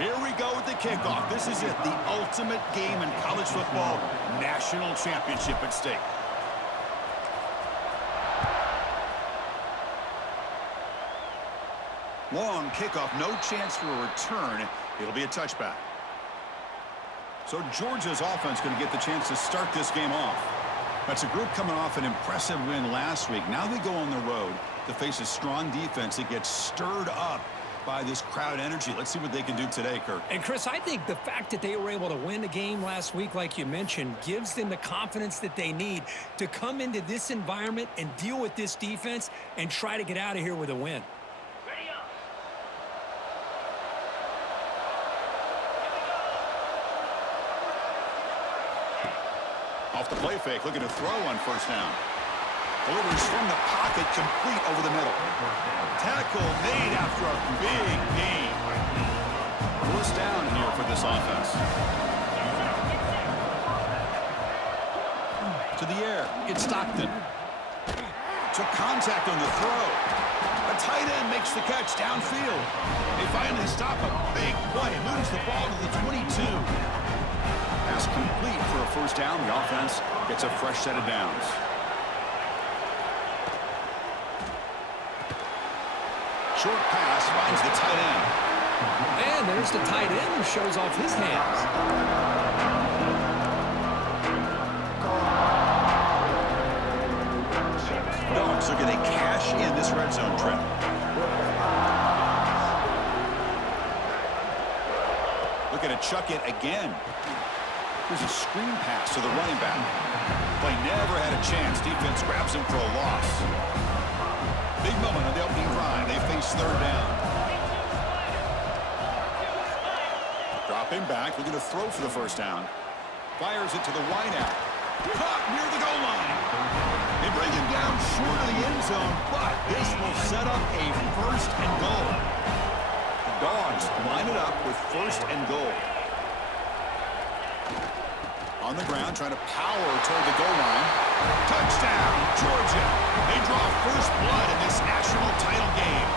Here we go with the kickoff. This is it, the ultimate game in college football, national championship at stake. Long kickoff, no chance for a return. It'll be a touchback. So Georgia's offense going to get the chance to start this game off. That's a group coming off an impressive win last week. Now they go on the road to face a strong defense that gets stirred up by this crowd energy. Let's see what they can do today, Kirk. And, Chris, I think the fact that they were able to win the game last week, like you mentioned, gives them the confidence that they need to come into this environment and deal with this defense and try to get out of here with a win. Off the play fake, looking to throw on first down. Delivers from the pocket, complete over the middle. Tackle made after a big gain. First down here for this offense. To the air, it's Stockton. Took contact on the throw. A tight end makes the catch downfield. They finally stop a big play. Moves the ball to the 22. Pass complete for a first down. The offense gets a fresh set of downs. Short pass finds the tight end. And there's the tight end who shows off his hands. Dogs are going to cash in this red zone trip. Looking to chuck it again. There's a screen pass to the running back. Play never had a chance. Defense grabs him for a loss. Big moment on the opening drive. They face third down. Dropping back, looking to throw for the first down. Fires it to the wideout. Caught near the goal line. They bring him down short of the end zone, but this will set up a first and goal. The Dogs line it up with first and goal. On the ground, trying to power toward the goal line. Touchdown, Georgia. They draw first blood in this national title game.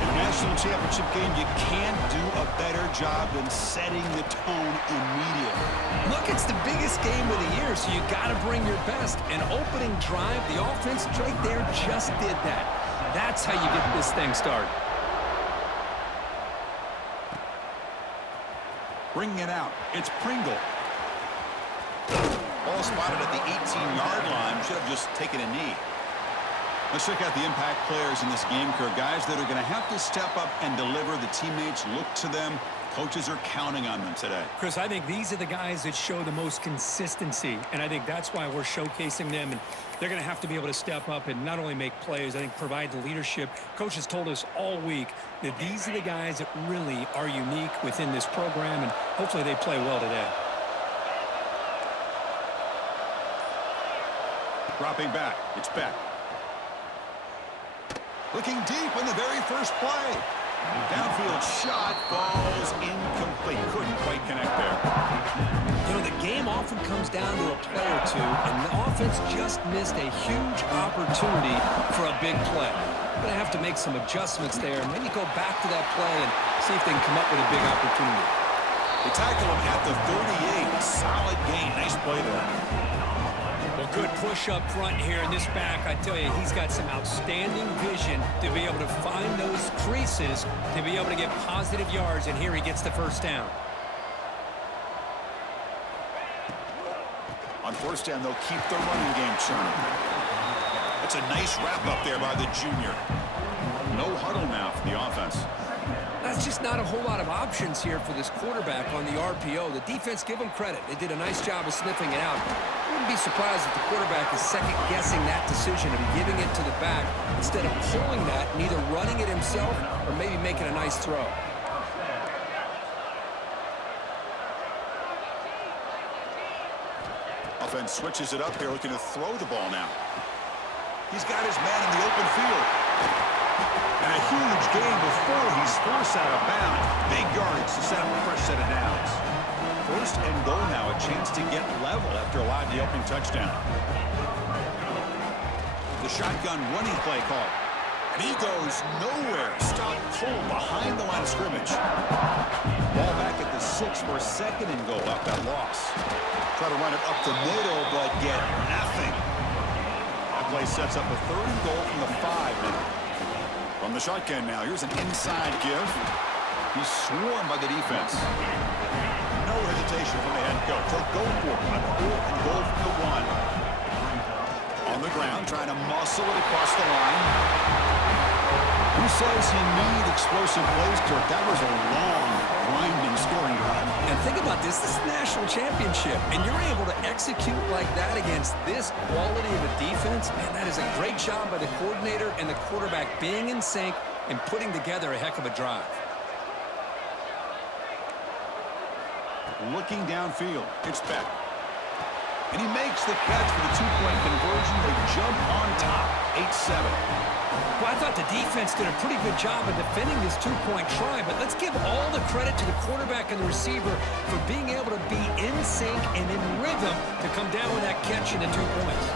In a national championship game, you can't do a better job than setting the tone immediately. Look, it's the biggest game of the year, so you got to bring your best. An opening drive, the offense right there just did that. That's how you get this thing started. Bringing it out, it's Pringle. Ball spotted at the 18-yard line. Should have just taken a knee. Let's check out the impact players in this game, Kirk. Guys that are going to have to step up and deliver. The teammates look to them. Coaches are counting on them today. Chris, I think these are the guys that show the most consistency, and I think that's why we're showcasing them. And they're going to have to be able to step up and not only make plays, I think provide the leadership. Coach has told us all week that these are the guys that really are unique within this program, and hopefully they play well today. Dropping back, it's Beck. Looking deep on the very first play. Downfield shot falls incomplete. Couldn't quite connect there. You know, the game often comes down to a play or two, and the offense just missed a huge opportunity for a big play. Going to have to make some adjustments there, and maybe go back to that play and see if they can come up with a big opportunity. They tackle him at the 38. Solid gain. Nice play there. Well, good push up front here in this back. I tell you, he's got some outstanding vision to be able to find those creases, to be able to get positive yards, and here he gets the first down. On first down, they'll keep the running game churning. That's a nice wrap up there by the junior. No huddle now for the offense. That's just not a whole lot of options here for this quarterback on the RPO. The defense, give them credit. They did a nice job of sniffing it out. I wouldn't be surprised if the quarterback is second-guessing that decision and giving it to the back instead of pulling that and either running it himself or maybe making a nice throw. Offense switches it up here, looking to throw the ball now. He's got his man in the open field. And a huge gain before he's forced out of bounds. Big yards to set up a fresh set of downs. First and goal now, a chance to get level after allowing the opening touchdown. The shotgun running play call. And he goes nowhere. Stop cold behind the line of scrimmage. Ball back at the 6 for a second and goal after that loss. Try to run it up the middle, but get nothing. That play sets up a 3rd and goal from the 5 now. From the shotgun now, here's an inside give. He's swarmed by the defense. No hesitation from the head coach. They'll go for it on 4th and goal from the 1. On the ground, trying to muscle it across the line. Who says you need explosive plays, Kirk? That was a long, grinding scoring drive. And think about this. This is the national championship, and you're able to execute like that against this quality of a defense. Man, that is a great job by the coordinator and the quarterback being in sync and putting together a heck of a drive. Looking downfield, it's Beck. And he makes the catch for the 2-point conversion. They jump on top, 8-7. Well, I thought the defense did a pretty good job of defending this 2-point try, but let's give all the credit to the quarterback and the receiver for being able to be in sync and in rhythm to come down with that catch into 2 points.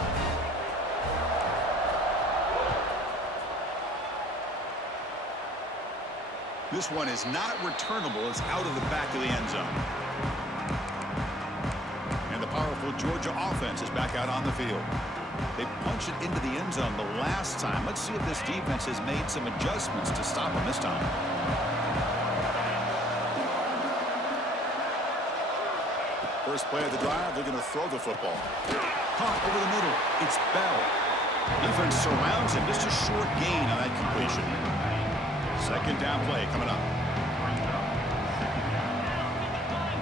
This one is not returnable. It's out of the back of the end zone. And the powerful Georgia offense is back out on the field. They punched it into the end zone the last time. Let's see if this defense has made some adjustments to stop them this time. First play of the drive, they're going to throw the football. Caught over the middle. It's Bell. Defense surrounds him. Just a short gain on that completion. Second down play coming up.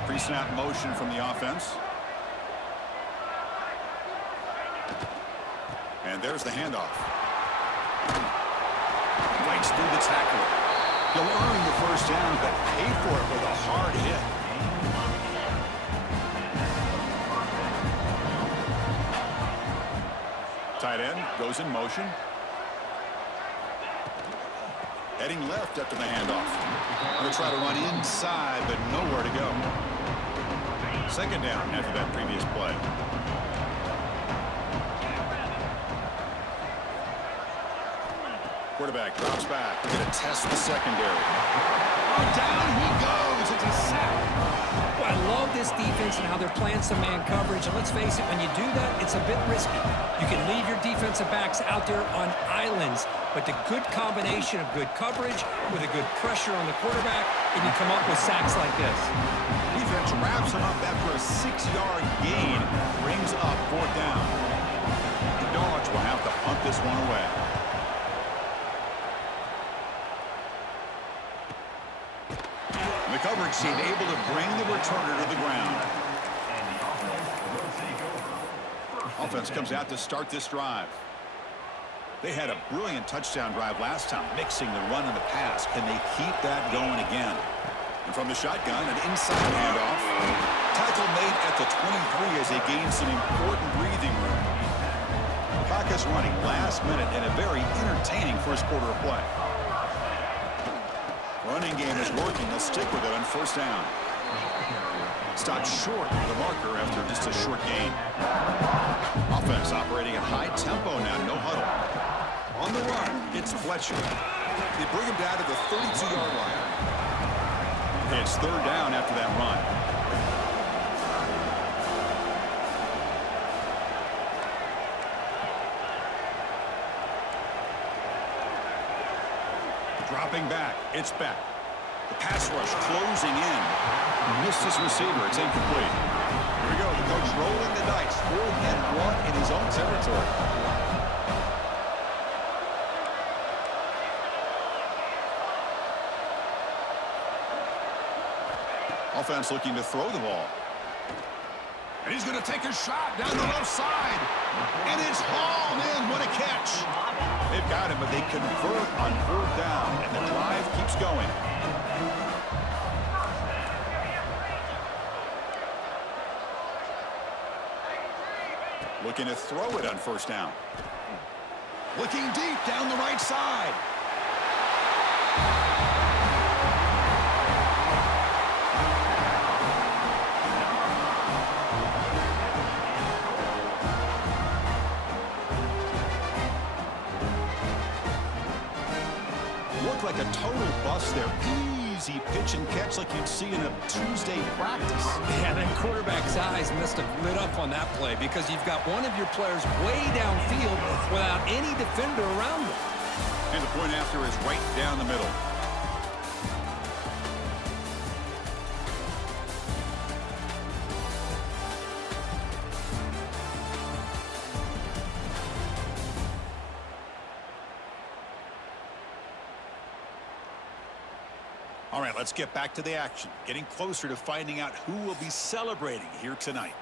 Pre-snap motion from the offense. And there's the handoff. Fights through the tackle. He'll earn the first down, but pay for it with a hard hit. Tight end goes in motion. Heading left after the handoff. Going to try to run inside, but nowhere to go. Second down after that previous play. Quarterback drops back. We're going to test the secondary. Oh, down he goes. It's a sack. Well, I love this defense and how they're playing some man coverage. And let's face it, when you do that, it's a bit risky. You can leave your defensive backs out there on islands, but the good combination of good coverage with a good pressure on the quarterback, and you come up with sacks like this. Defense wraps him up after a 6-yard gain. Brings up 4th down. The Dogs will have to punt this one away. The coverage team able to bring the returner to the ground. Offense comes out to start this drive. They had a brilliant touchdown drive last time, mixing the run and the pass. Can they keep that going again? And from the shotgun, an inside handoff. Tackle made at the 23 as they gain some important breathing room. Clock is running last minute in a very entertaining first quarter of play. Running game is working. They'll stick with it on first down. Stopped short of the marker after just a short gain. Offense operating at high tempo now. No huddle. On the run, it's Fletcher. They bring him down to the 32-yard line. It's 3rd down after that run. Dropping back, it's Beck. The pass rush closing in. Missed his receiver, it's incomplete. Here we go, the coach rolling the dice. 4th and 1 in his own territory. Offense looking to throw the ball. And he's going to take a shot down the left side. And it's hauled in. What a catch. They've got him, but they convert on 4th down. And the drive keeps going. Looking to throw it on first down. Looking deep down the right side. like a total bust there. Easy pitch and catch like you'd see in a Tuesday practice. Yeah, that quarterback's eyes must have lit up on that play because you've got one of your players way downfield without any defender around him. And the point after is right down the middle. All right, let's get back to the action. Getting closer to finding out who will be celebrating here tonight.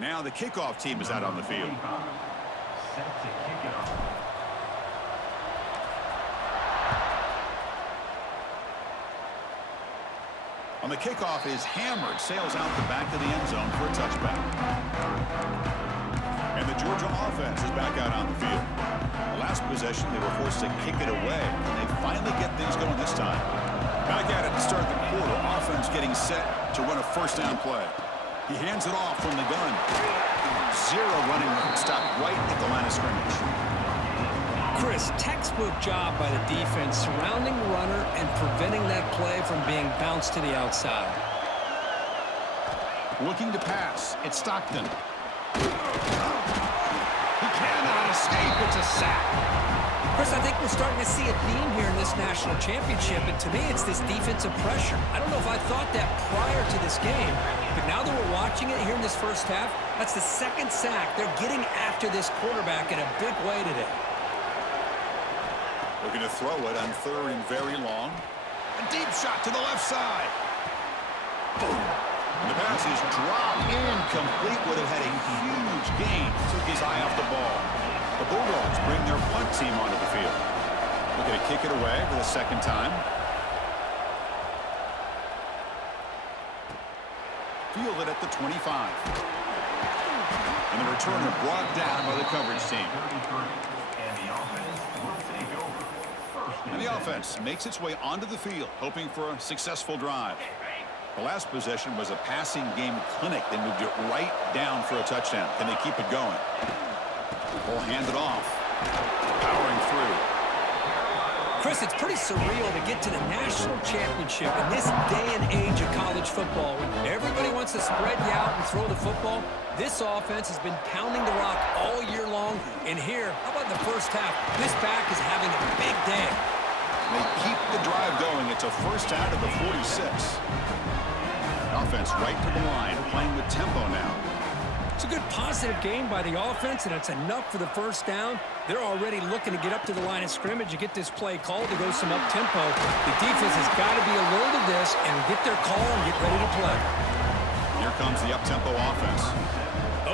Now the kickoff team is out on the field. Set to kick it off. On the kickoff is hammered, sails out the back of the end zone for a touchback. And the Georgia offense is back out on the field. The last possession, they were forced to kick it away, and they finally get things going this time. Back at it to start the quarter. Offense getting set to run a first down play. He hands it off from the gun. Zero running room, stopped right at the line of scrimmage. Chris, textbook job by the defense surrounding the runner and preventing that play from being bounced to the outside. Looking to pass. It's Stockton. He cannot escape. It's a sack. Chris, I think we're starting to see a theme here in this national championship, and to me, it's this defensive pressure. I don't know if I thought that prior to this game, but now that we're watching it here in this first half, that's the second sack. They're getting after this quarterback in a big way today. Looking to throw it on third and very long. A deep shot to the left side. And the pass is dropped incomplete. Would have had a huge gain. Took his eye off the ball. The Bulldogs bring their punt team onto the field. Looking to kick it away for the second time. Field it at the 25. And the returner brought down by the coverage team. And the offense makes its way onto the field, hoping for a successful drive. The last possession was a passing game clinic. They moved it right down for a touchdown. Can they keep it going? Ball handed off. Powering through. Chris, it's pretty surreal to get to the national championship in this day and age of college football. When everybody wants to spread you out and throw the football, this offense has been pounding the rock all year long. And here, how about the first half? This back is having a big day. They keep the drive going. It's a first out of the 46. Offense right to the line, playing with tempo now. It's a good positive game by the offense, and it's enough for the first down. They're already looking to get up to the line of scrimmage and get this play called to go some up-tempo. The defense has got to be alert of this and get their call and get ready to play. Here comes the up-tempo offense.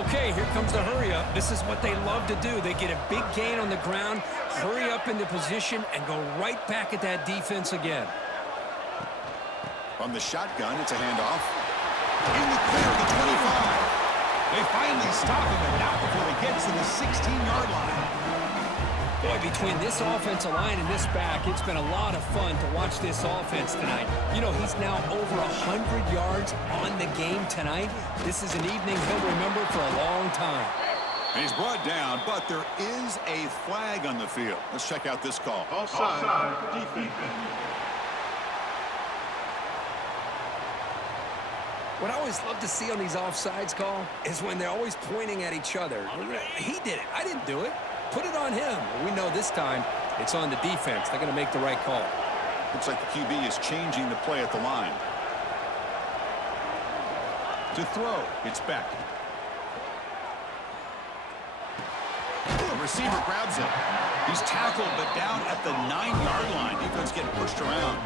Okay, here comes the hurry-up. This is what they love to do. They get a big gain on the ground, hurry up into position, and go right back at that defense again. From the shotgun, it's a handoff. In the clear at the 25. They finally stop him, and not before he gets to the 16-yard line. Boy, between this offensive line and this back, it's been a lot of fun to watch this offense tonight. You know, he's now over 100 yards on the game tonight. This is an evening he'll remember for a long time. And he's brought down, but there is a flag on the field. Let's check out this call. Offside, defense. What I always love to see on these offsides call is when they're always pointing at each other. He did it. I didn't do it. Put it on him. We know this time it's on the defense. They're going to make the right call. Looks like the QB is changing the play at the line. To throw, it's Beck. The receiver grabs it. He's tackled, but down at the 9-yard line. Defense getting pushed around.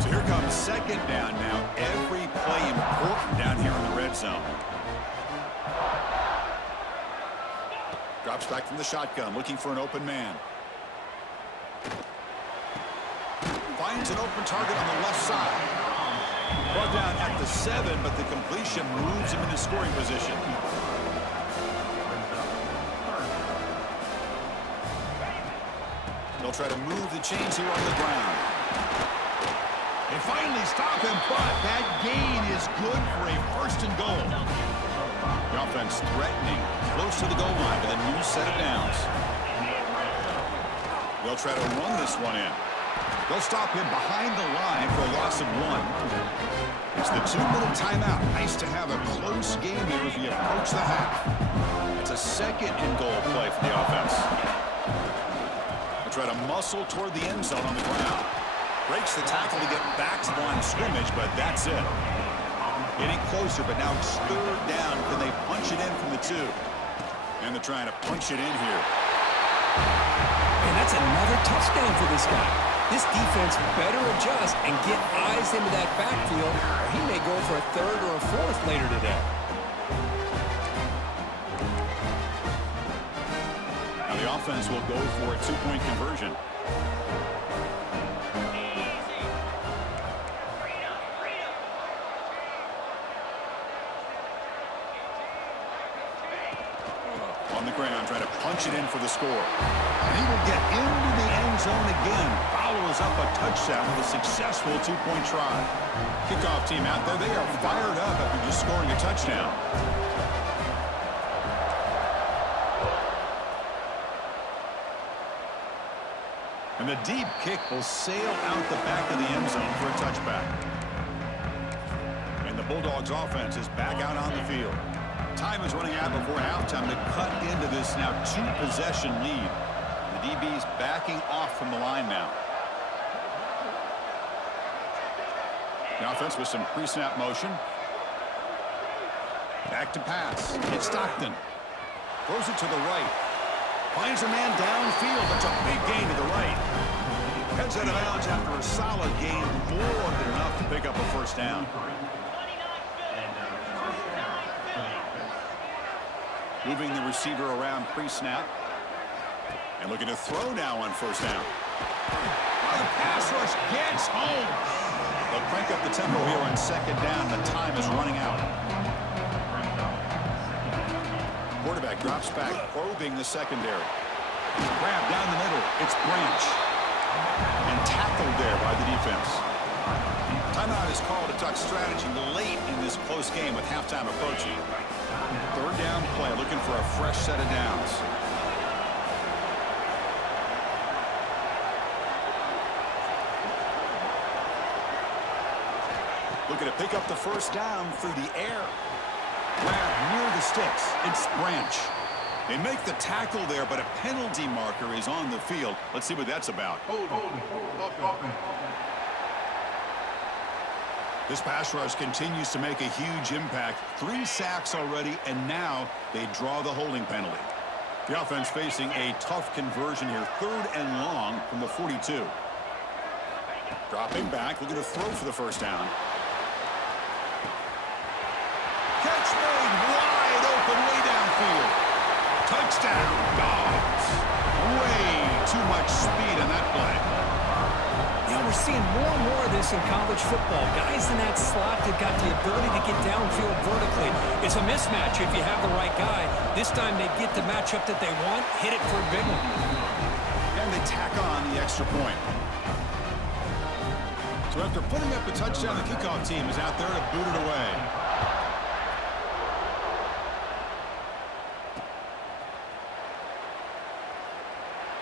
So here comes second down now. Every play important down here in the red zone. Drops back from the shotgun, looking for an open man. Finds an open target on the left side. Brought down at the 7, but the completion moves him into scoring position. They'll try to move the chains here on the ground. They finally stop him, but that gain is good for a first and goal. The offense threatening close to the goal line with a new set of downs. They'll try to run this one in. They'll stop him behind the line for a loss of 1. It's the 2-minute timeout. Nice to have a close game here as we approach the half. It's a second and goal play for the offense. They'll try to muscle toward the end zone on the ground. Breaks the tackle to get back to the line of scrimmage, but that's it. Getting closer, but now it's 3rd down. Can they punch it in from the 2? And they're trying to punch it in here. And that's another touchdown for this guy. This defense better adjust and get eyes into that backfield, or he may go for a 3rd or a 4th later today. Now the offense will go for a 2-point conversion. On the ground, trying to punch it in for the score. And he will get into the end zone again. Follows up a touchdown with a successful 2-point try. Kickoff team out there, they are fired up after just scoring a touchdown. And the deep kick will sail out the back of the end zone for a touchback. And the Bulldogs offense is back out on the field. Time is running out before halftime to cut into this now 2-possession lead. The DB's backing off from the line now. The offense with some pre-snap motion. Back to pass. It's Stockton. Throws it to the right. Finds a man downfield. That's a big gain to the right. Heads out of bounds after a solid gain. More than enough to pick up a 1st down. Moving the receiver around pre-snap. And looking to throw now on 1st down. The pass rush gets home. They'll crank up the tempo here on 2nd down. The time is running out. Quarterback drops back, probing the secondary. Grab down the middle. It's Branch. And tackled there by the defense. Timeout is called to talk strategy late in this close game with halftime approaching. 3rd down play, looking for a fresh set of downs. Looking to pick up the 1st down through the air. Grab near the sticks. It's Branch. They make the tackle there, but a penalty marker is on the field. Let's see what that's about. This pass rush continues to make a huge impact. 3 sacks already, and now they draw the holding penalty. The offense facing a tough conversion here. 3rd and long from the 42. Dropping back, looking to throw for the 1st down. Catch made wide open way downfield. Touchdown, Dogs. Way too much speed on that play. You know, we're seeing more and more of this in college football. Guys in that slot that got the ability to get downfield vertically. It's a mismatch if you have the right guy. This time they get the matchup that they want, hit it for a big one. And they tack on the extra point. So after putting up a touchdown, the kickoff team is out there to boot it away.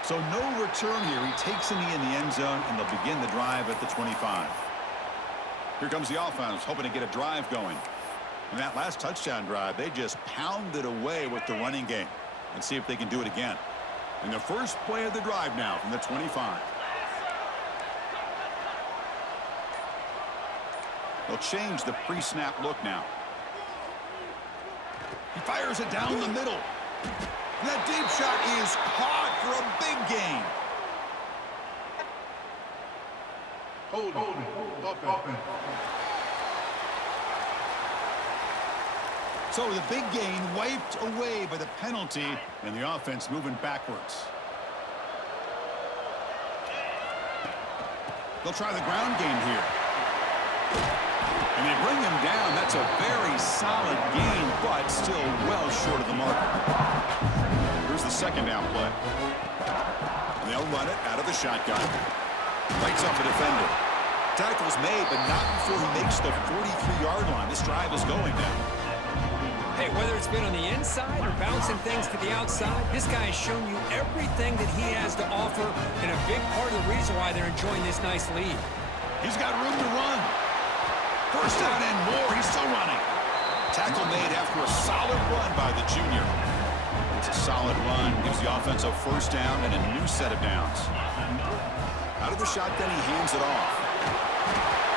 So no return here. He takes in the end zone, and they'll begin the drive at the 25. Here comes the offense, hoping to get a drive going. In that last touchdown drive, they just pounded away with the running game. And see if they can do it again. And the first play of the drive now from the 25. They'll change the pre-snap look now. He fires it down the middle. And that deep shot is caught for a big gain. So the big gain wiped away by the penalty, and the offense moving backwards. They'll try the ground game here. And they bring him down. That's a very solid gain, but still well short of the mark. Here's the 2nd down play. And they'll run it out of the shotgun. Lights up a defender. Tackle's made, but not before he makes the 43-yard line. This drive is going now. Hey, whether it's been on the inside or bouncing things to the outside, this guy has shown you everything that he has to offer, and a big part of the reason why they're enjoying this nice lead. He's got room to run. First down and more. He's still running. Tackle made after a solid run by the junior. It's a solid run. Gives the offense a first down and a new set of downs. Out of the shotgun, he hands it off.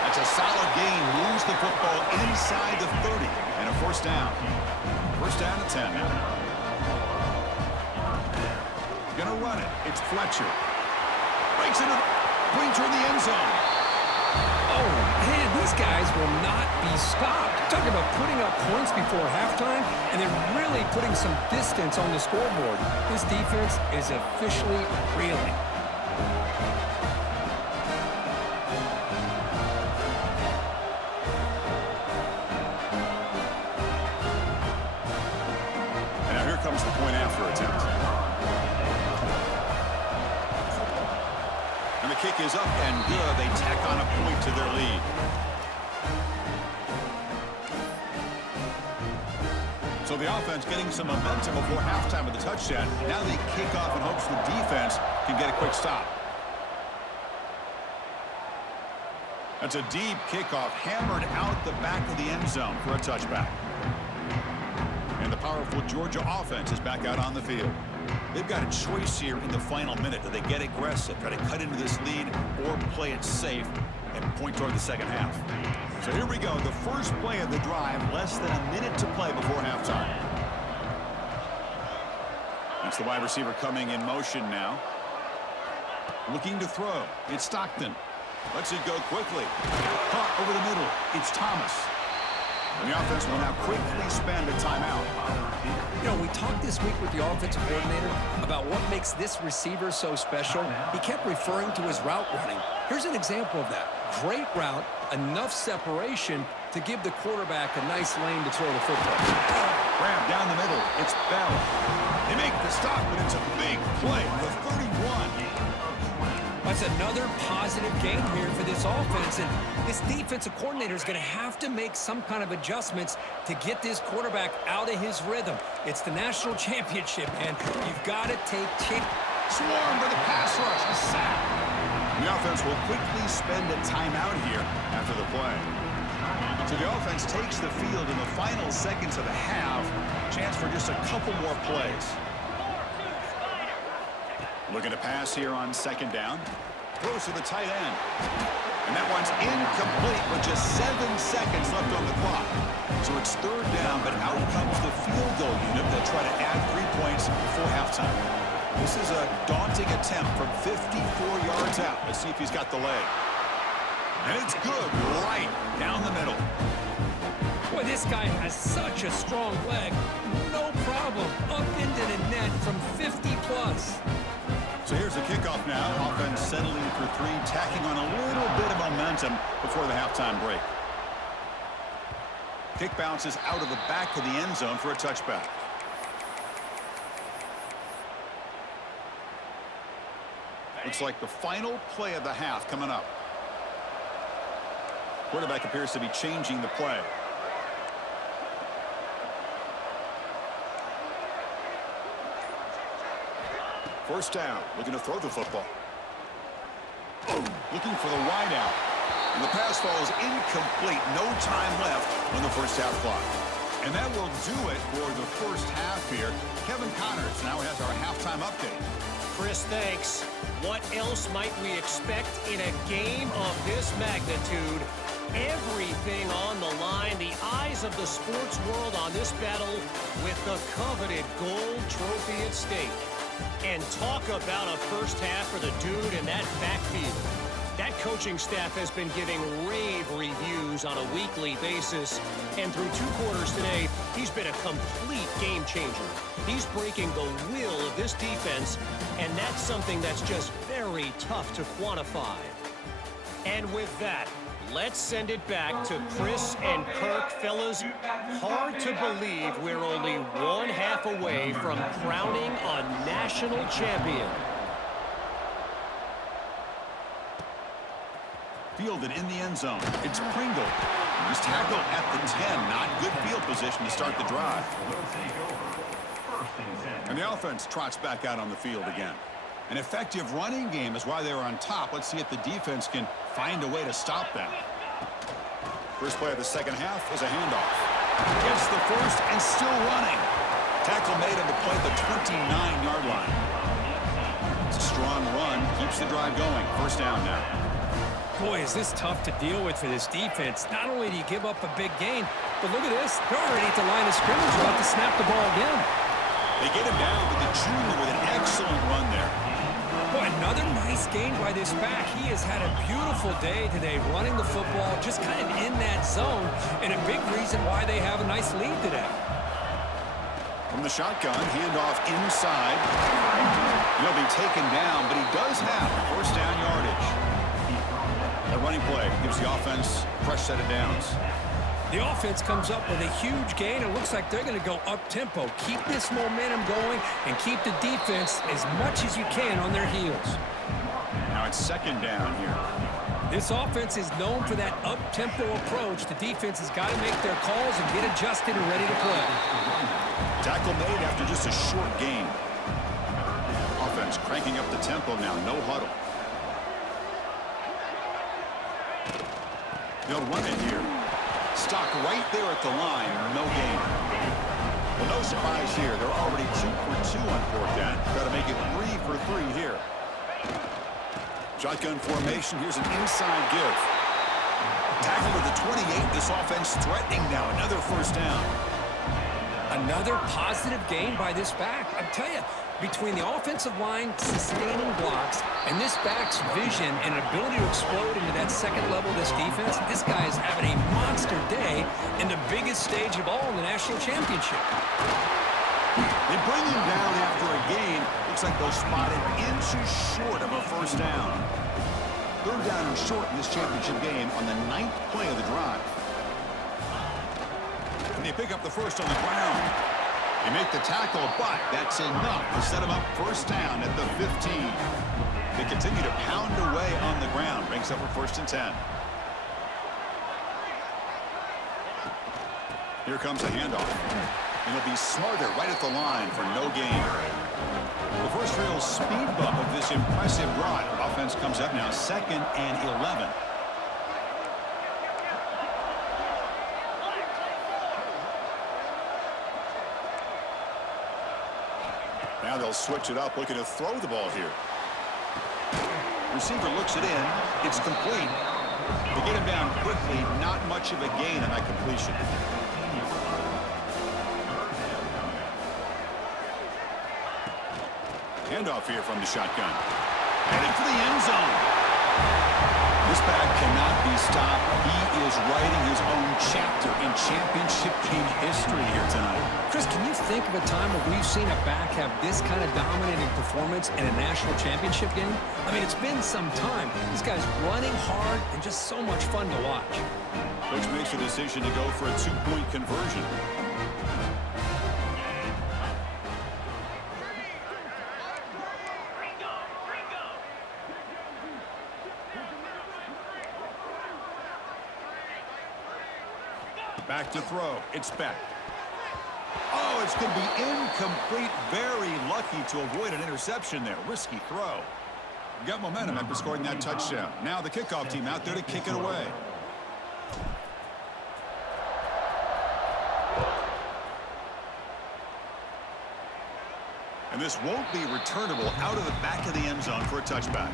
That's a solid gain. Moves the football inside the 30 and a first down. First down and 10 now. Gonna run it. It's Fletcher. Breaks into brings her in the end zone. Oh, man, these guys will not be stopped. Talking about putting up points before halftime and then really putting some distance on the scoreboard. This defense is officially reeling. And now here comes the point after attempt. And the kick is up and good. They tack on a point to their lead. So the offense getting some momentum before halftime with the touchdown. Now they kick off in hopes the defense can get a quick stop. That's a deep kickoff, hammered out the back of the end zone for a touchback. And the powerful Georgia offense is back out on the field. They've got a choice here in the final minute. Do they get aggressive, try to cut into this lead, or play it safe and point toward the second half? So here we go, the first play of the drive, less than a minute to play before halftime. That's the wide receiver coming in motion now. Looking to throw. It's Stockton. Lets it go quickly. Caught over the middle. It's Thomas. And the offense will now quickly spend a timeout. You know, we talked this week with the offensive coordinator about what makes this receiver so special. He kept referring to his route running. Here's an example of that. Great route, enough separation to give the quarterback a nice lane to throw the football. Grab down the middle. It's Bell. They make the stop, but it's a big play. The 31. That's another positive game here for this offense, and this defensive coordinator is going to have to make some kind of adjustments to get this quarterback out of his rhythm. It's the national championship, man. You've got to take Swarmed by the pass rush. A sack. The offense will quickly spend a timeout here after the play. So the offense takes the field in the final seconds of the half. Chance for just a couple more plays. Looking to pass here on second down. Throws to the tight end. And that one's incomplete with just 7 seconds left on the clock. So it's third down, but out comes the field goal unit that try to add 3 points before halftime. This is a daunting attempt from 54 yards out. Let's see if he's got the leg. And it's good, right down the middle. Boy, this guy has such a strong leg. No problem. Up into the net from 50+. So here's the kickoff now. Offense settling for 3, tacking on a little bit of momentum before the halftime break. Kick bounces out of the back of the end zone for a touchback. Looks like the final play of the half coming up. Quarterback appears to be changing the play. First down, looking to throw the football. Looking for the wide out. And the pass falls incomplete. No time left on the first half clock. And that will do it for the first half here. Kevin Connors now has our halftime update. Chris, thanks. What else might we expect in a game of this magnitude? Everything on the line. The eyes of the sports world on this battle with the coveted gold trophy at stake. And talk about a first half for the dude in that backfield. That coaching staff has been giving rave reviews on a weekly basis. And through 2 quarters today, he's been a complete game changer. He's breaking the will of this defense, and that's something that's just very tough to quantify. And with that, let's send it back to Chris and Kirk. Fellas, hard to believe we're only 1 half away from crowning a national champion. Fielded in the end zone. It's Pringle. He's tackled at the 10. Not good field position to start the drive. Will take over. First and 10. And the offense trots back out on the field again. An effective running game is why they were on top. Let's see if the defense can find a way to stop them. First play of the second half is a handoff. Gets the first and still running. Tackle made him to play the 29-yard line. It's a strong run. Keeps the drive going. First down now. Boy, is this tough to deal with for this defense. Not only do you give up a big gain, but look at this. They're already at the line of scrimmage, about to snap the ball again. They get him down, but the junior with an excellent run there. Boy, another nice gain by this back. He has had a beautiful day today running the football, just kind of in that zone, and a big reason why they have a nice lead today. From the shotgun, handoff inside. He'll be taken down, but he does have first down yardage. The running play gives the offense a fresh set of downs. The offense comes up with a huge gain. It looks like they're going to go up-tempo. Keep this momentum going and keep the defense as much as you can on their heels. Now it's second down here. This offense is known for that up-tempo approach. The defense has got to make their calls and get adjusted and ready to play. Tackle made after just a short gain. Offense cranking up the tempo now. No huddle. They'll run it here. Stock right there at the line. No gain. Well, no surprise here. They're already 2 for 2 on fourth down. Got to make it 3 for 3 here. Shotgun formation. Here's an inside give. Tackle to the 28. This offense threatening now. Another first down. Another positive gain by this back. I tell you, between the offensive line sustaining blocks and this back's vision and ability to explode into that second level of this defense, this guy is having a monster day in the biggest stage of all in the national championship. They bring him down after a gain. Looks like they'll spot it inches short of a first down. Third down and short in this championship game on the 9th play of the drive. And they pick up the first on the ground. They make the tackle, but that's enough to set them up first down at the 15. They continue to pound away on the ground. Brings up a first and 10. Here comes a handoff. And he'll be smarter right at the line for no gain. The first real speed bump of this impressive drive. Offense comes up now 2nd and 11. Now they'll switch it up, looking to throw the ball here. Receiver looks it in. It's complete. They get him down quickly. Not much of a gain on that completion. Handoff here from the shotgun. Headed for the end zone. This back cannot be stopped. He is writing his own chapter in championship game history here tonight. Chris, can you think of a time where we've seen a back have this kind of dominating performance in a national championship game? I mean, it's been some time. This guy's running hard and just so much fun to watch. Coach makes the decision to go for a 2-point conversion. Back to throw. It's back. Oh, it's going to be incomplete. Very lucky to avoid an interception there. Risky throw. Got momentum after scoring that touchdown. Now the kickoff team out there to kick it away. And this won't be returnable out of the back of the end zone for a touchback.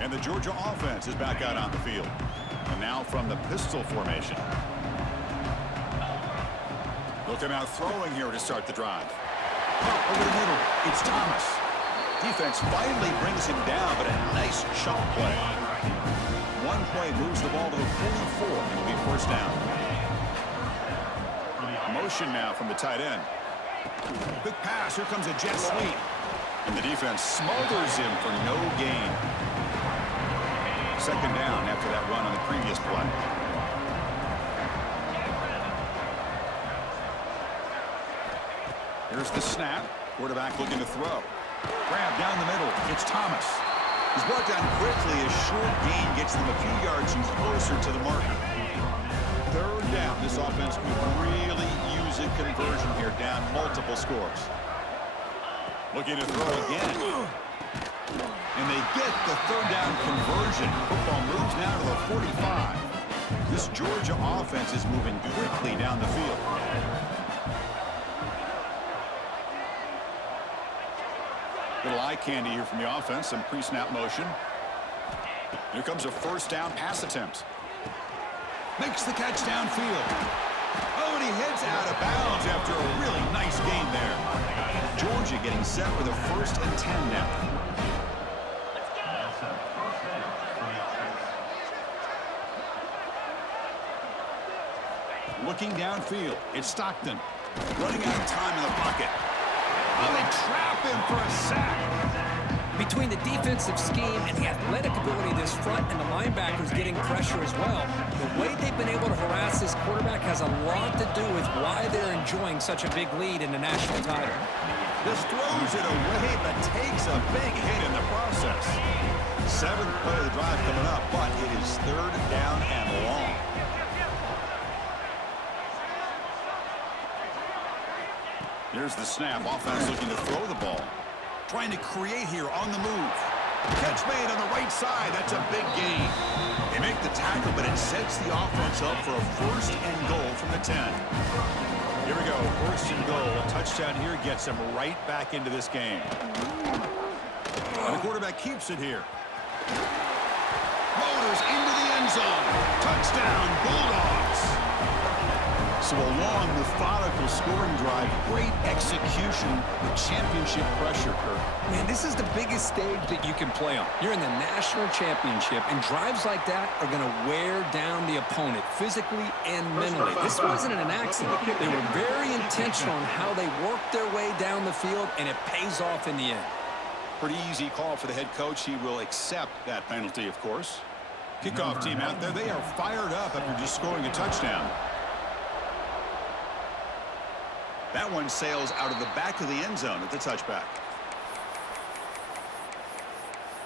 And the Georgia offense is back out on the field. And now from the pistol formation. Looking out throwing here to start the drive. Over the middle, it's Thomas. Defense finally brings him down, but a nice chunk play. One play moves the ball to the 44. It'll be first down. Motion now from the tight end. Big pass. Here comes a jet sweep. And the defense smothers him for no gain. Second down after that run on the previous play. Here's the snap. Quarterback looking to throw. Grab down the middle. It's Thomas. He's brought down quickly. A short gain gets them a few yards closer to the marker. third down. This offense could really use a conversion here, down multiple scores. Looking to throw again. And they get the third down conversion. Football moves now to the 45. This Georgia offense is moving quickly down the field. Little eye candy here from the offense. Some pre-snap motion. Here comes a first down pass attempt. Makes the catch downfield. Oh, and he heads out of bounds after a really nice gain there. Georgia getting set with a 1st and 10 now. Looking downfield, it's Stockton. Running out of time in the pocket. Oh, they trap him for a sack. Between the defensive scheme and the athletic ability of this front and the linebackers getting pressure as well, the way they've been able to harass this quarterback has a lot to do with why they're enjoying such a big lead in the national title. Just throws it away, but takes a big hit in the process. 7th play of the drive coming up, but it is 3rd down and long. Here's the snap. Offense looking to throw the ball. Trying to create here on the move. Catch made on the right side. That's a big gain. They make the tackle, but it sets the offense up for a 1st and goal from the 10. Here we go. 1st and goal. A touchdown here gets them right back into this game. And the quarterback keeps it here. Motors into the end zone. Touchdown, Bulldogs. So a long, methodical scoring drive. Great execution with championship pressure, Kirk. Man, this is the biggest stage that you can play on. You're in the national championship, and drives like that are going to wear down the opponent physically and mentally. This wasn't an accident. They were very intentional on how they worked their way down the field, and it pays off in the end. Pretty easy call for the head coach. He will accept that penalty, of course. Kickoff team out there. They are fired up after just scoring a touchdown. That one sails out of the back of the end zone at the touchback.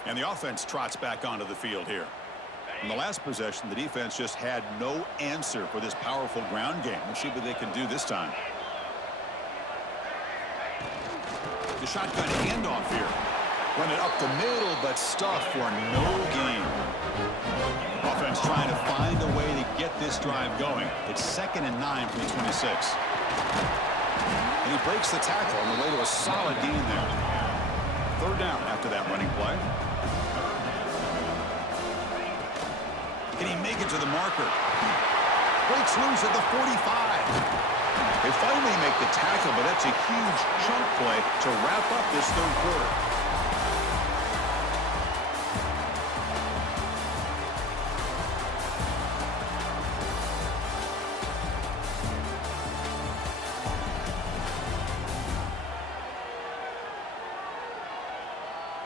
And the offense trots back onto the field here. In the last possession, the defense just had no answer for this powerful ground game. We'll see what they can do this time. The shotgun handoff here. Run it up the middle, but stuffed for no gain. Offense trying to find a way to get this drive going. It's 2nd and 9 from the 26. And he breaks the tackle on the way to a solid gain there. 3rd down after that running play. Can he make it to the marker? Breaks loose at the 45. They finally make the tackle, but that's a huge chunk play to wrap up this 3rd quarter.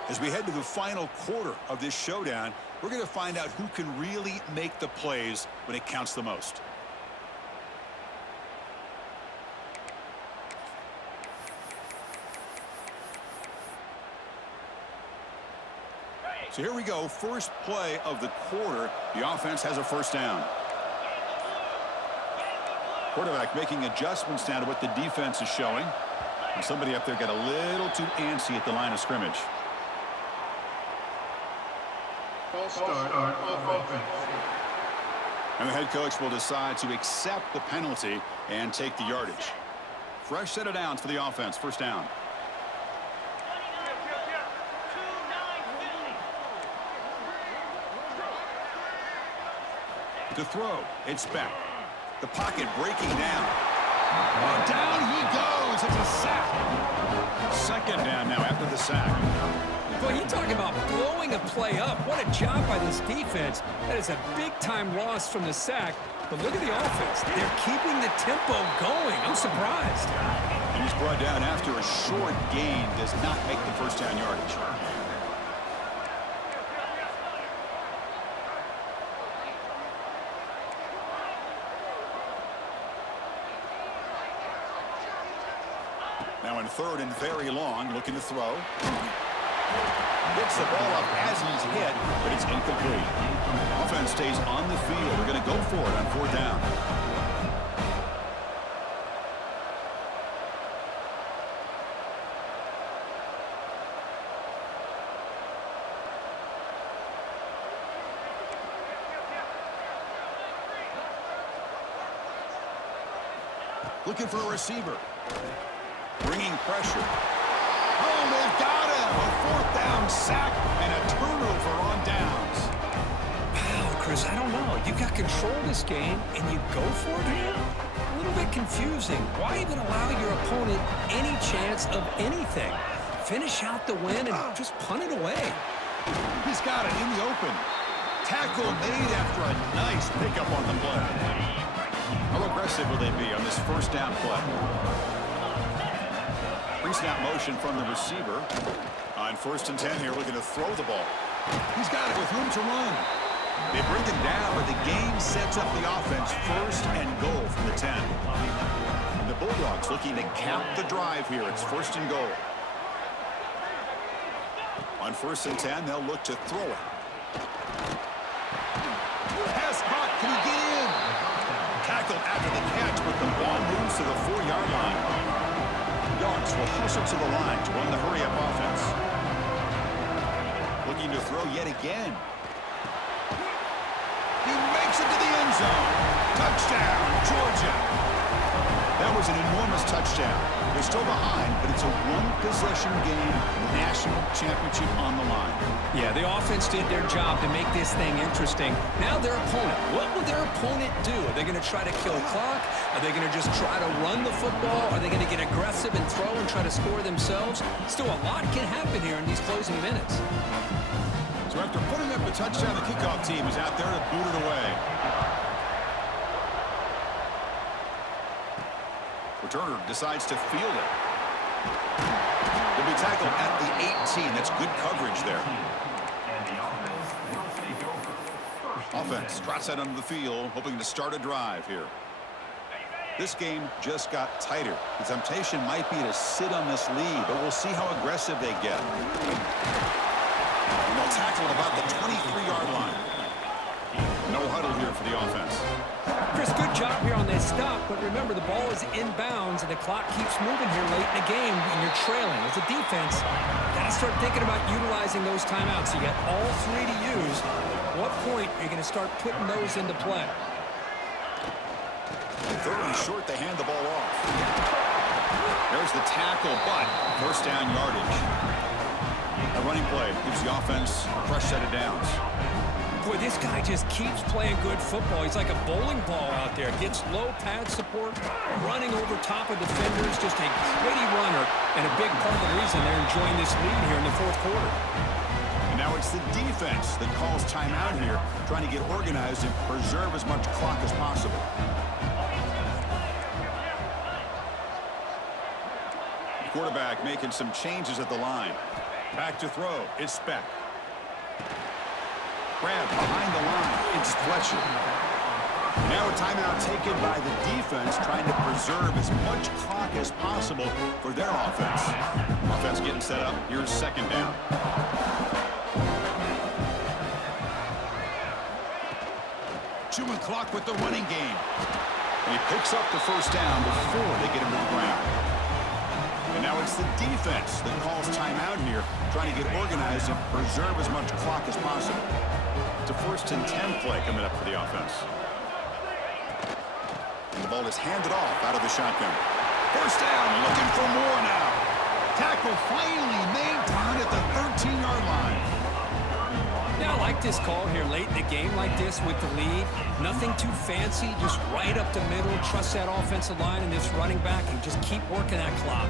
As we head to the final quarter of this showdown, we're going to find out who can really make the plays when it counts the most. So here we go. First play of the quarter. The offense has a 1st down. Quarterback making adjustments now to what the defense is showing. And somebody up there got a little too antsy at the line of scrimmage. Start on offense. And the head coach will decide to accept the penalty and take the yardage. Fresh set of downs for the offense. 1st down. To throw, it's Beck. The pocket breaking down. Oh, down he goes. It's a sack. 2nd down now after the sack. Well, you talk about blowing a play up. What a job by this defense. That is a big-time loss from the sack. But look at the offense. They're keeping the tempo going. I'm surprised. And he's brought down after a short gain. Does not make the 1st down yardage. Now in 3rd and very long, looking to throw. Gets the ball up as he's hit, but it's incomplete. Offense stays on the field. They're going to go for it on 4th down. Looking for a receiver. Bringing pressure. Oh, they've got him. A 4th down sack and a turnover on downs. Wow, Chris, I don't know. You've got control of this game, and you go for it here? A little bit confusing. Why even allow your opponent any chance of anything? Finish out the win and just punt it away. He's got it in the open. Tackle made after a nice pickup on the play. How aggressive will they be on this 1st down play? Pre-snap motion from the receiver. On 1st and 10 here, looking to throw the ball. He's got it with room to run. They bring him down, but the game sets up the offense 1st and goal from the 10. And the Bulldogs looking to cap the drive here. It's 1st and goal. On 1st and 10, they'll look to throw it. Pass caught. Can he get in? Tackled after the catch, but the ball moves to the 4-yard line. Yards will hustle to the line to run the hurry-up offense. Looking to throw yet again. He makes it to the end zone. Touchdown, Georgia. That was an enormous touchdown. They're still behind, but it's a one-possession game, national championship on the line. Yeah, the offense did their job to make this thing interesting. Now their opponent. What will their opponent do? Are they going to try to kill clock? Are they going to just try to run the football? Are they going to get aggressive and throw and try to score themselves? Still, a lot can happen here in these closing minutes. So after putting up the touchdown, the kickoff team is out there to boot it away. Returner decides to field it. He'll be tackled at the 18. That's good coverage there. Offense trots out onto the field, hoping to start a drive here. This game just got tighter. The temptation might be to sit on this lead, but we'll see how aggressive they get. And they'll tackle at about the 23-yard line. No huddle here for the offense. Chris, good job here on this stop, but remember the ball is inbounds and the clock keeps moving here late in the game and you're trailing. As a defense, you got to start thinking about utilizing those timeouts. You got all 3 to use. At what point are you going to start putting those into play? 3rd and short, they hand the ball off. There's the tackle, but 1st down yardage. A running play gives the offense a fresh set of downs. Boy, this guy just keeps playing good football. He's like a bowling ball out there. Gets low pad support, running over top of defenders. Just a gritty runner, and a big part of the reason they're enjoying this lead here in the 4th quarter. And now it's the defense that calls timeout here, trying to get organized and preserve as much clock as possible. Quarterback making some changes at the line. Back to throw. It's Speck. Grab behind the line. It's Fletcher. Now a timeout taken by the defense, trying to preserve as much clock as possible for their offense. Offense getting set up. Here's 2nd down. Chewing clock with the running game. And he picks up the 1st down before they get him to the ground. And now it's the defense that calls timeout here, trying to get organized and preserve as much clock as possible. It's a 1st and 10 play coming up for the offense. And the ball is handed off out of the shotgun. 1st down, looking for more now. Tackle finally made down at the 13-yard line. Now, I like this call here late in the game like this with the lead. Nothing too fancy, just right up the middle. Trust that offensive line and this running back and just keep working that clock.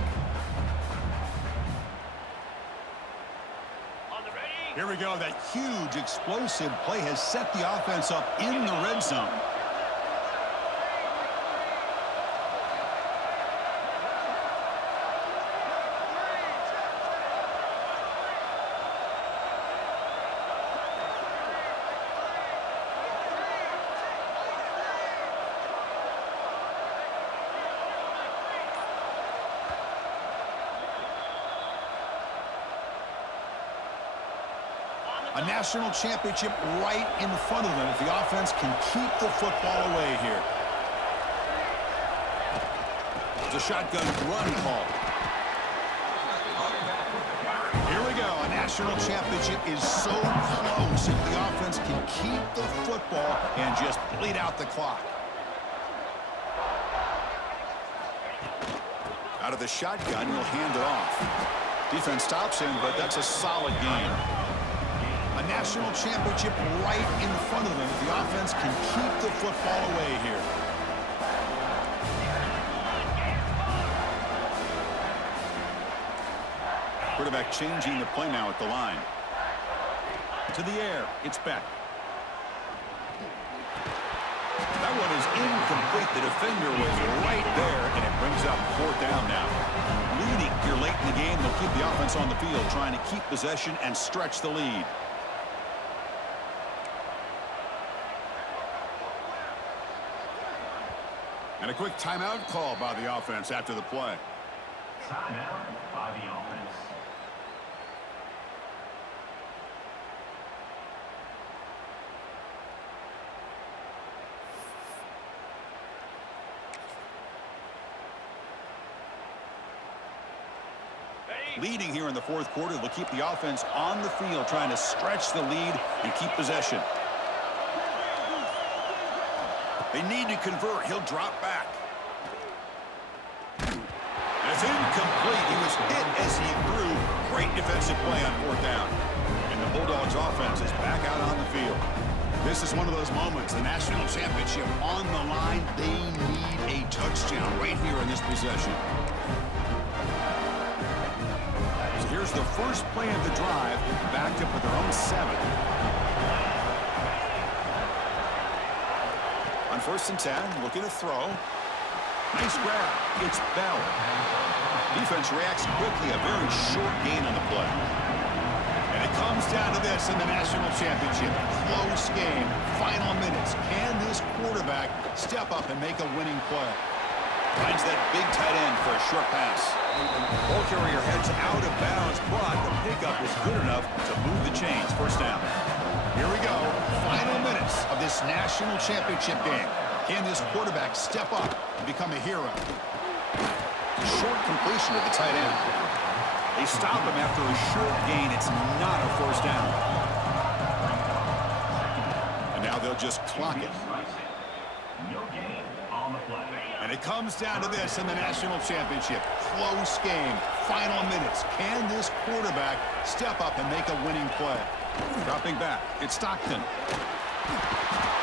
Here we go. That huge explosive play has set the offense up in the red zone. A national championship right in front of them if the offense can keep the football away here. It's a shotgun run call. Here we go. A national championship is so close if the offense can keep the football and just bleed out the clock. Out of the shotgun, he'll hand it off. Defense stops him, but that's a solid gain. A national championship right in front of them if the offense can keep the football away here. Quarterback changing the play now at the line. To the air, it's Beck. That one is incomplete. The defender was right there, and it brings up 4th down now. Leading here late in the game, they'll keep the offense on the field, trying to keep possession and stretch the lead. And a quick timeout call by the offense after the play. Timeout by the offense. Leading here in the 4th quarter, they'll keep the offense on the field, trying to stretch the lead and keep possession. They need to convert. He'll drop back. And it's incomplete. He was hit as he threw. Great defensive play on 4th down. And the Bulldogs offense is back out on the field. This is one of those moments. The national championship on the line. They need a touchdown right here in this possession. So here's the first play of the drive, backed up with their own 7. On 1st and 10, looking to throw. Nice grab. It's Bell. Defense reacts quickly. A very short gain on the play. And it comes down to this in the national championship. Close game. Final minutes. Can this quarterback step up and make a winning play? Finds that big tight end for a short pass. Ball carrier heads out of bounds, but the pickup is good enough to move the chains. 1st down. Here we go. Final minutes of this national championship game. Can this quarterback step up and become a hero? Short completion of the tight end. They stop him after a short gain. It's not a 1st down. And now they'll just clock it. No gain on the play. And it comes down to this in the national championship. Close game. Final minutes. Can this quarterback step up and make a winning play? Dropping back. It's Stockton.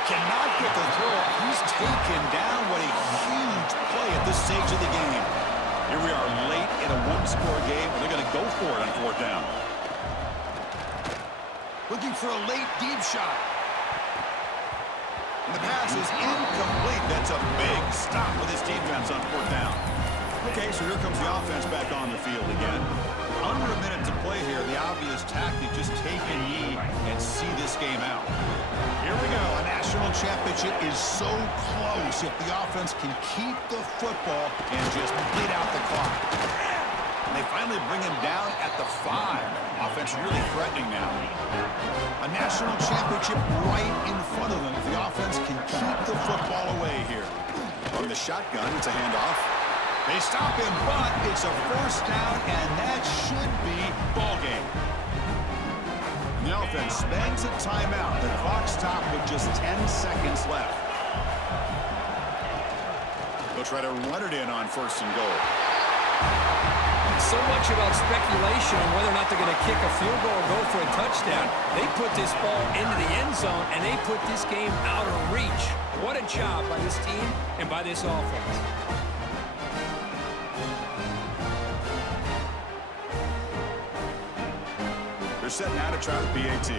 Cannot get the throw. He's taken down. What a huge play at this stage of the game. Here we are late in a 1-score game, and they're going to go for it on 4th down. Looking for a late deep shot. And the pass is incomplete. That's a big stop with his defense on 4th down. Okay, so here comes the offense back on the field again. Under a minute to play here. The obvious tactic, just take a knee and see this game out. Here we go. A national championship is so close if the offense can keep the football and just bleed out the clock. And they finally bring him down at the 5. Offense really threatening now. A national championship right in front of them if the offense can keep the football away here. From the shotgun, it's a handoff. They stop him, but it's a 1st down, and that should be ball game. The offense spends a timeout. The clock stopped with just 10 seconds left. They'll try to run it in on 1st and goal. So much about speculation on whether or not they're going to kick a field goal or go for a touchdown. They put this ball into the end zone, and they put this game out of reach. What a job by this team and by this offense. They're set now to try the PAT.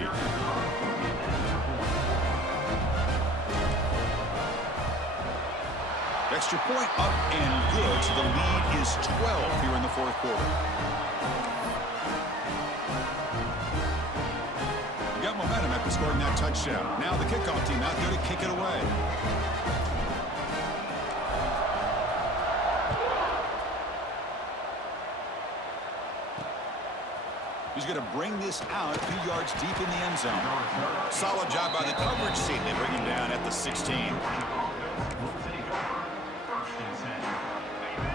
Extra point up and good, so the lead is 12 here in the 4th quarter. We got momentum after scoring that touchdown. Now the kickoff team out there to kick it away. He's going to bring this out a few yards deep in the end zone. Solid job by the coverage team. They bring him down at the 16.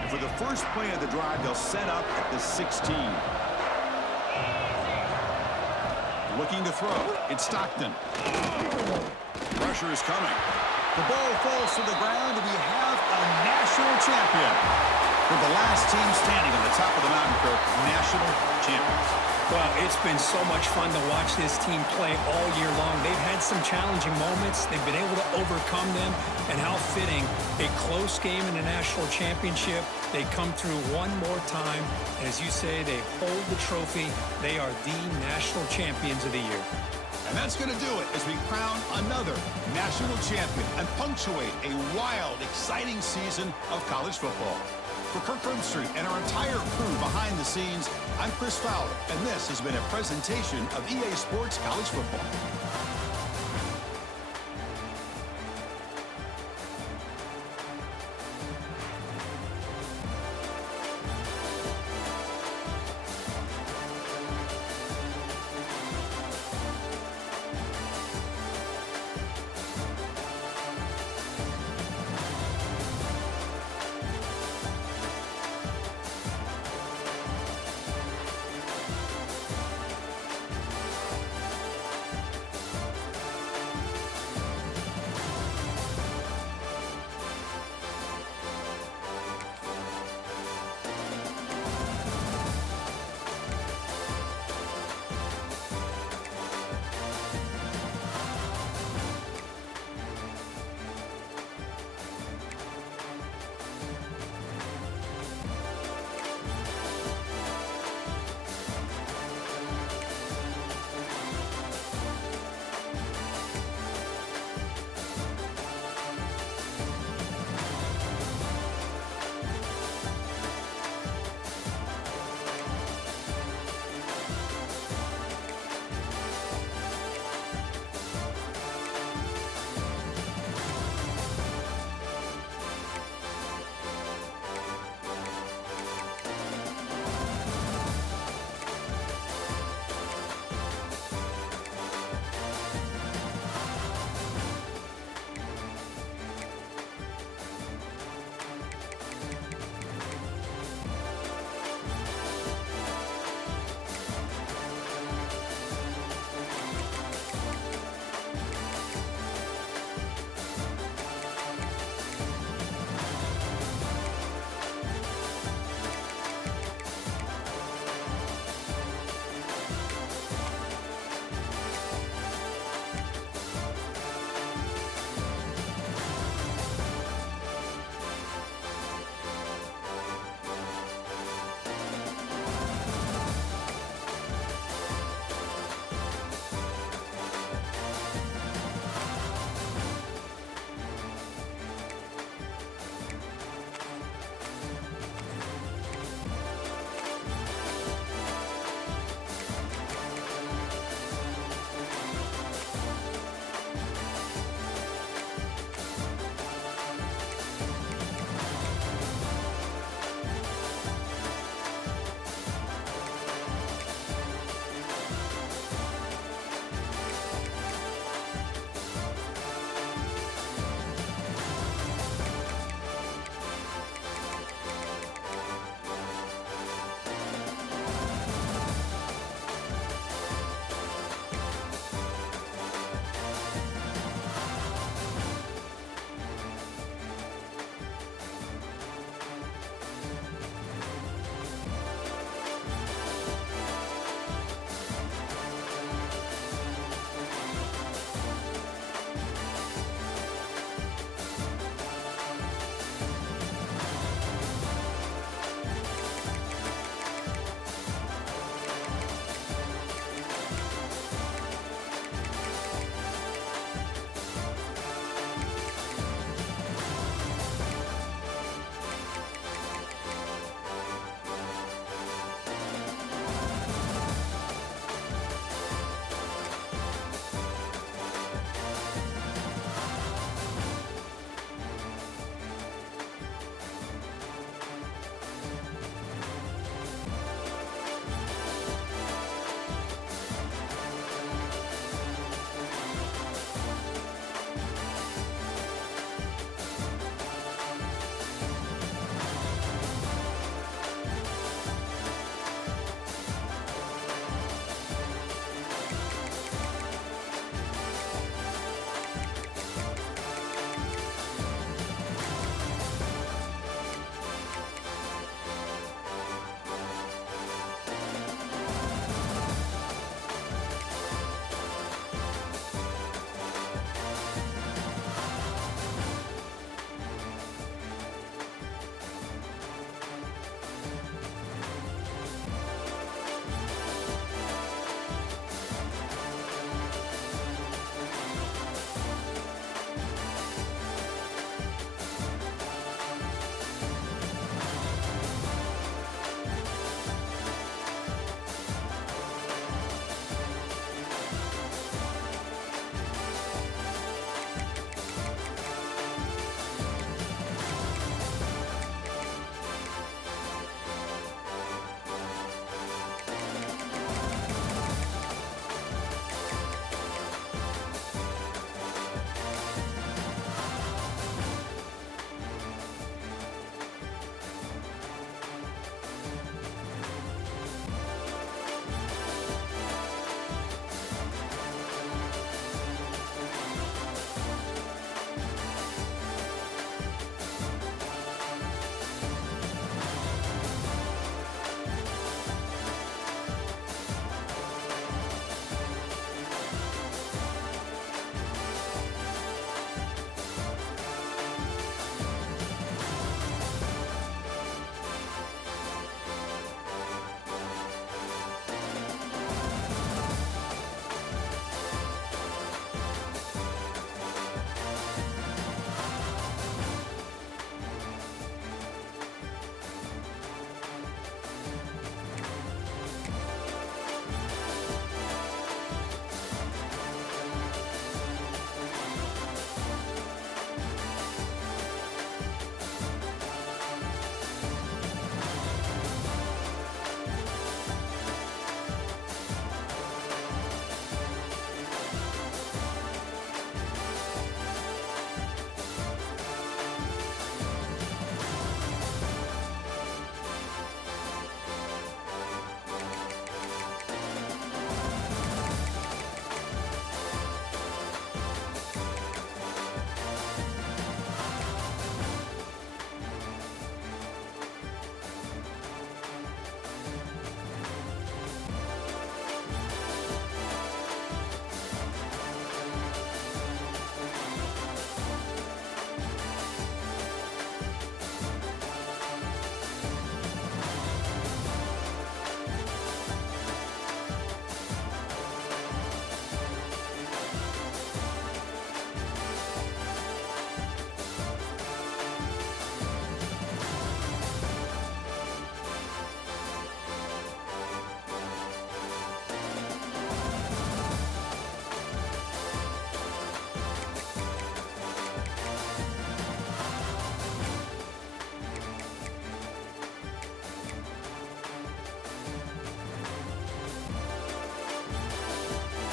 And for the first play of the drive, they'll set up at the 16. Looking to throw. It's Stockton. Pressure is coming. The ball falls to the ground, and we have a national champion. With the last team standing on the top of the mountain for national champions. Well, it's been so much fun to watch this team play all year long. They've had some challenging moments. They've been able to overcome them. And how fitting, a close game in the national championship. They come through one more time. And as you say, they hold the trophy. They are the national champions of the year. And that's going to do it as we crown another national champion and punctuate a wild, exciting season of college football. For Kirk Street and our entire crew behind the scenes, I'm Chris Fowler, and this has been a presentation of EA Sports College Football.